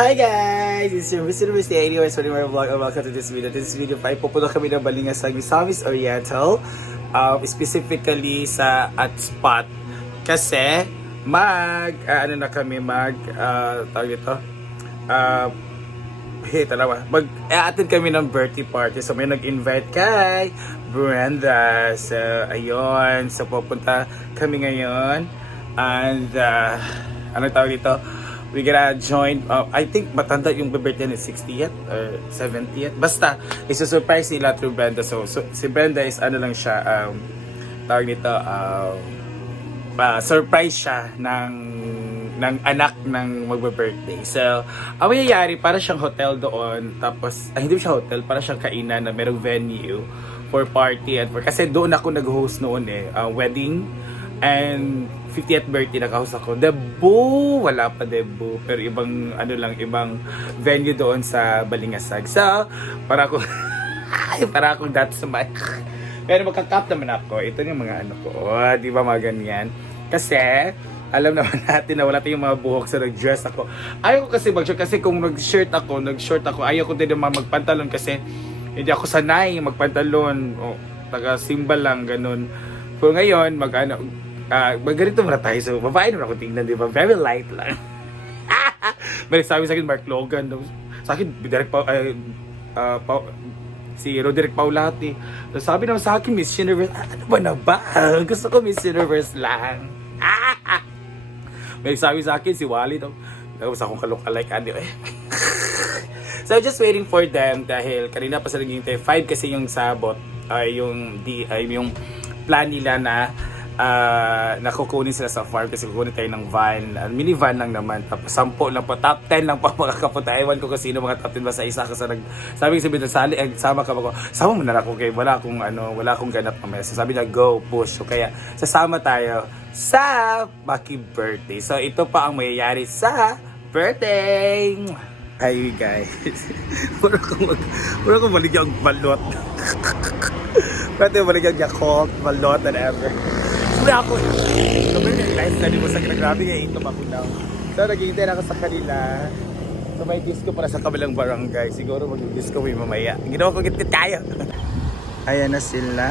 Hi guys! It's your Mr. Mr. Anyways, for my vlog and welcome to this video. This video pa pupunta kami ng Balingasag, Misamis Oriental. Specifically sa at spot. Kasi tawag dito? Mag-attend kami ng birthday party. So may nag-invite kay Brenda. So ayun. So pupunta kami ngayon. And anong tawag dito? We gonna join, I think matanda yung birthday ni 60th or 70th. Basta, isusurprise nila through Brenda. So si Brenda is ano lang siya, tawag nito, surprise siya ng anak ng magbe-birthday. So, ang mangyayari, para siyang hotel doon. Tapos, hindi siya hotel, para siyang kainan na merong venue for party. Kasi doon ako nag-host noon wedding. And 50th birthday naka-host ako. Debut! Wala pa debut. Pero ibang venue doon sa Balingasag. So, para akong that's my... Pero magka-cap naman ako. Ito yung mga ano ko. Di ba mga ganyan? Kasi, alam naman natin na wala tayong mga buhok sa nag-dress ako. Ayaw ko kasi mag-short. Kasi kung nag-short ako, ayaw ko din naman magpantalon kasi hindi ako sanay magpantalon. Taga-simba lang, ganun. Pero ngayon, ganito muna tayo. So, babae naman ako tingnan, di ba? Very light lang. May sabi sa akin, Mark Logan. Sa akin, si Roderick Paulati. So, sabi naman sa akin, Miss Universe. Ano ba na ba? Gusto ko Miss Universe lang. May sabi sa akin, si Wally. Tapos akong kalook-alike. So, just waiting for them dahil kanina pa sila naghihintay. 5 kasi yung sabot. Yung plan nila na nakukunin sila sa farm kasi kukunin tayo ng van, minivan lang naman, tapos 10 lang po, top 10 lang po makakapunta. Ewan ko kasi sino mga top 10 ba sa isa kasi sabi ko sama ka ba ko, sama mo na ako kay wala akong ganap mamaya. So sabi niya go, push. So kaya sasama tayo sa Maki birthday. So ito pa ang mayayari sa birthday. Hi guys. Puro ko maligyan ang balot. Pwede maligyan Yakult, balot, and ever. Sabi ako, sabi yung live study mo sa grabe nga ito ako daw. So naghihintay na ako sa kanila. So may disco para sa kabilang barangay. Siguro mag-disco may mamaya. Ginawa ko git kayo. Ayan na sila.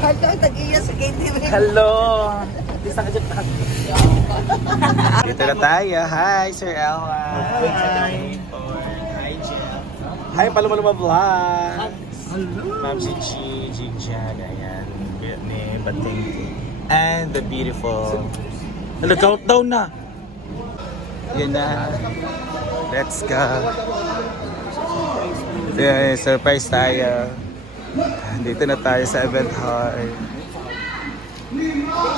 Hello, tag-iya sa KTV. Hello! Isa ka dyan. Dito na tayo. Hi, Sir Elwa. Hi. Hi, Jeff. Hi, Paloma Vlog. Hello. Ma'am si Jigjag. Ayan. Ni Bating. And the beautiful. Countdown na. Yan na. Let's go. Yeah, surprise tayo. Dito na tayo sa event hall.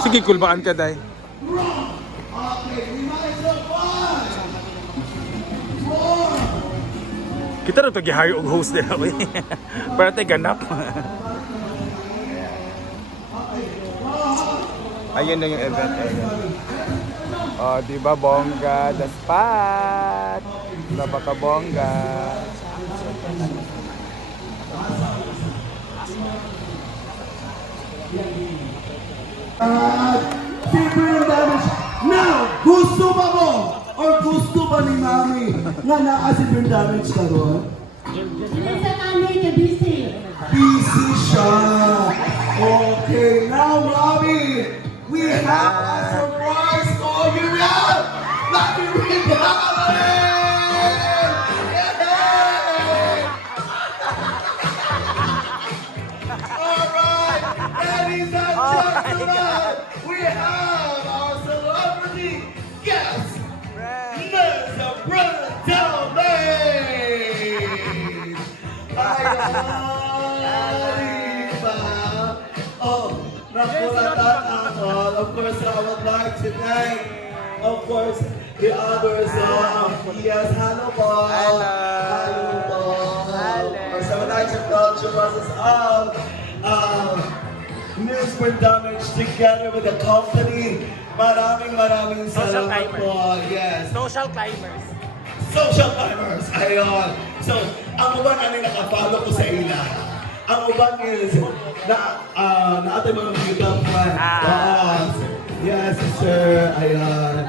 Sige, kulbaan ka, Day. Kita na ito og host nila. Para tayo ganap. Ayun na yung event. Diba bongga? The spot. Napaka-bongga. Favorite damage. Now, gusto ba mo? Or gusto ba ni Mami nga naka-severe damage ka ron? Sa nanay niya, busy. Busy siya. Okay, now Mami, we have a surprise for you now. Let me read the Alright, ladies and gentlemen, we have our celebrity guest, Mr. Brenda May. Nakulatan ako. Of course, I would like to thank, of course, the others. Yes, hello po. Hello po. First, I would like to thank the process of News for Damage together with the company. Maraming salamat po. Yes. Social climbers. Social climbers. Ayun. So, ang uban na nakafollow ko sa ila. ang uban is na ating mga beautiful friend. Yes, sir. Ayan.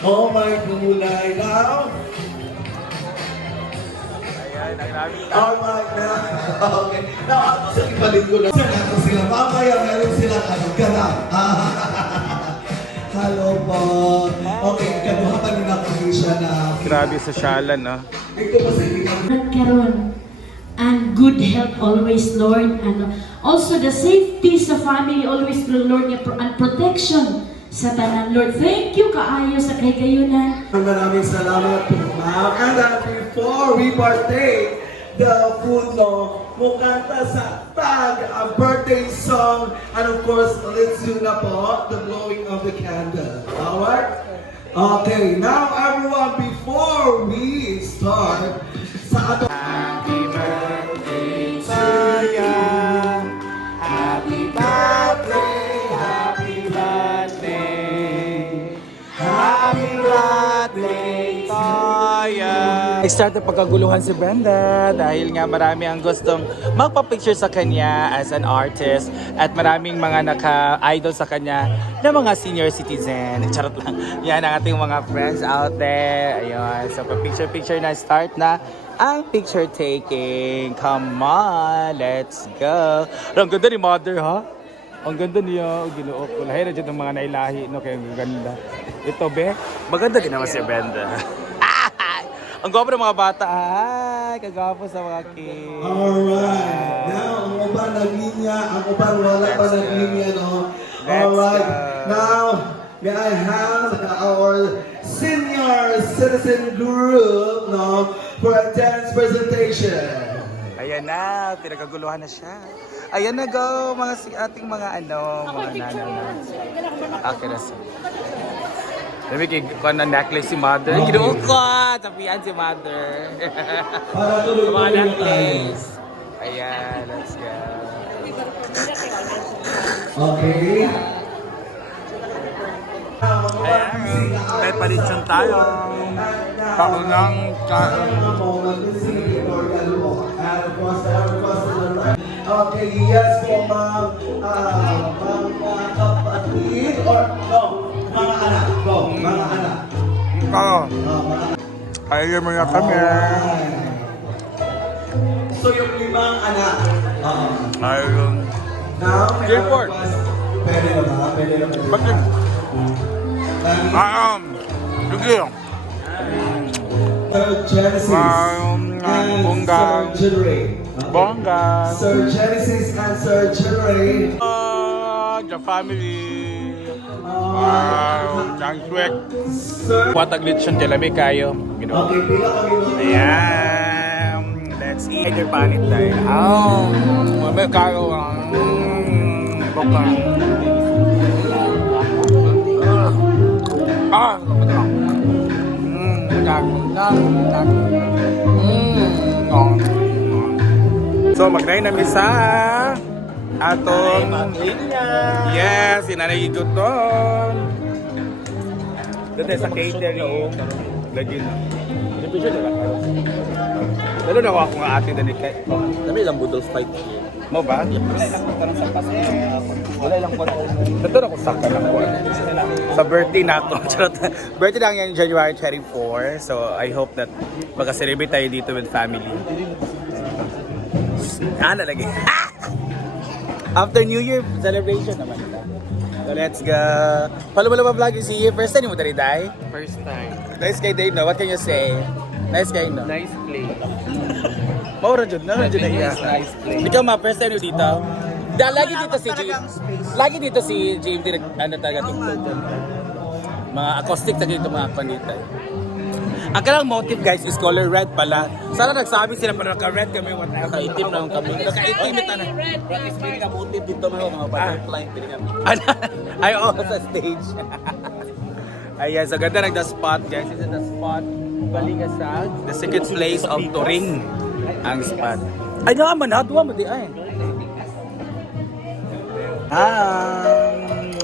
Oh my gulay now. Alright now. Okay. Now, ako sa ipalit ko na. Ako sila. Mamaya meron silang gana. Hello po. Okay, kanuha pa nila ko siya na. Grabe sa syalan, no? Ito ba sa ipalit? Karon. And good health always, Lord. And also the safety sa family always, Lord. And protection sa tanan, Lord. Thank you kaayo sa kayunan. Maraming salamat po, ma'am. And then before we partake the food, no, mukanta sa tag, a birthday song, and of course, let's do na po the blowing of the candle. Alright? Okay, now everyone, before we start, sa ato... Happy birthday to ya. Happy birthday, happy birthday. Happy birthday to ya. Nag-start ang pagkaguluhan si Brenda dahil nga marami ang gustong magpa-picture sa kanya as an artist at maraming mga naka-idol sa kanya na mga senior citizen. Charot lang. Yan ang ating mga friends out there. Ayun. So, pa-picture-picture na start na ang picture taking. Come on, let's go. Ang ganda ni Mother, ha? Ang ganda niya. Ginoo ko. Lahi na dyan ng mga nailahi. No? Kaya ang ganda. Ito, be. Maganda din naman si Brenda. Ang gwapo ng mga bata. Ay, kagwapo sa mga kids. Alright. Now, ang uban naglinya, ang uban wala pa naglinya, no? Alright. Now, may I have our senior citizen group, no? For a dance presentation. Ayan na, pinagkaguluhan na siya. Ayan na go, mga ating mga mga nanay. Okay na siya. Sabi kaya na necklace si Mother. Ginoo ko! Sabihan si Mother. Para tuloy Mga tayo. necklace. Ayan, let's go. Okay. Ayan, may palitsan tayo. Paunang Okay, yes po ma'am. Mga kapatid or no, mga anak. Go, mga anak. Kaya mo na kami. So yung limang anak. Ayun. Now, Report. Pwede na ba? Pwede na ba? Bakit? Sige. Sir Genesis and bongga. Sir Generay. Bongga. Sir Genesis and Sir Generay. The family. Ang swek. Sir. Watag lechon tilami kayo. Okay, pila kami nun. Ayan. Let's eat. Either panit tayo. May kayo. Bongga. So magnay na misa atong yes, inanay iguton. Dito sa catering. Lagi na. Lalo na ako nga ate dani kay. Dami lang budol fight. Mo ba? Wala lang po. Dito na ko saka na ko. Sa birthday na ako. Charot. Birthday lang yan January 24. So I hope that magka-celebrate tayo dito with family. Ano lagi? After New Year celebration naman ito. So let's go. Follow mo lang vlog yung see you. First time mo tari, Day? First time. Nice guy, Day, no? What can you say? Nice guy, no? Nice play. Maura dyan, no? Dyan na iya. Nice play. Ikaw ma, first time mo dito? Lagi dito si James. Lagi dito si James, ano talaga TikTok. Mga acoustic sa dito mga panita. Ang kailang motive guys is color red pala. Sana nagsabi sila para naka-red kami. Naka-itim lang kami. Naka-itim ito na. What is very ka motive dito mga butterfly. Ay, oo, sa stage. Ayan, so ganda nag-the spot guys. This is the spot. Baliga sa the secret place of Turing. Ang spot. Ay, naman ha. Duwa mo di ay.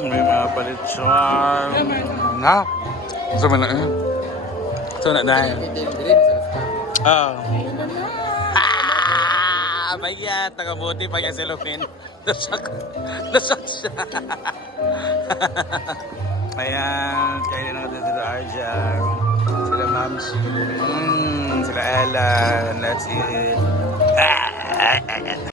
May mga palitsyon. Nga. So, man na eh. So, na dahil. Payat, nakabuti pa niya si Lumin. Nasyak siya. Ayan, kaya na natin sila Arjan. Sila Mamsi. Sila Ella. That's it.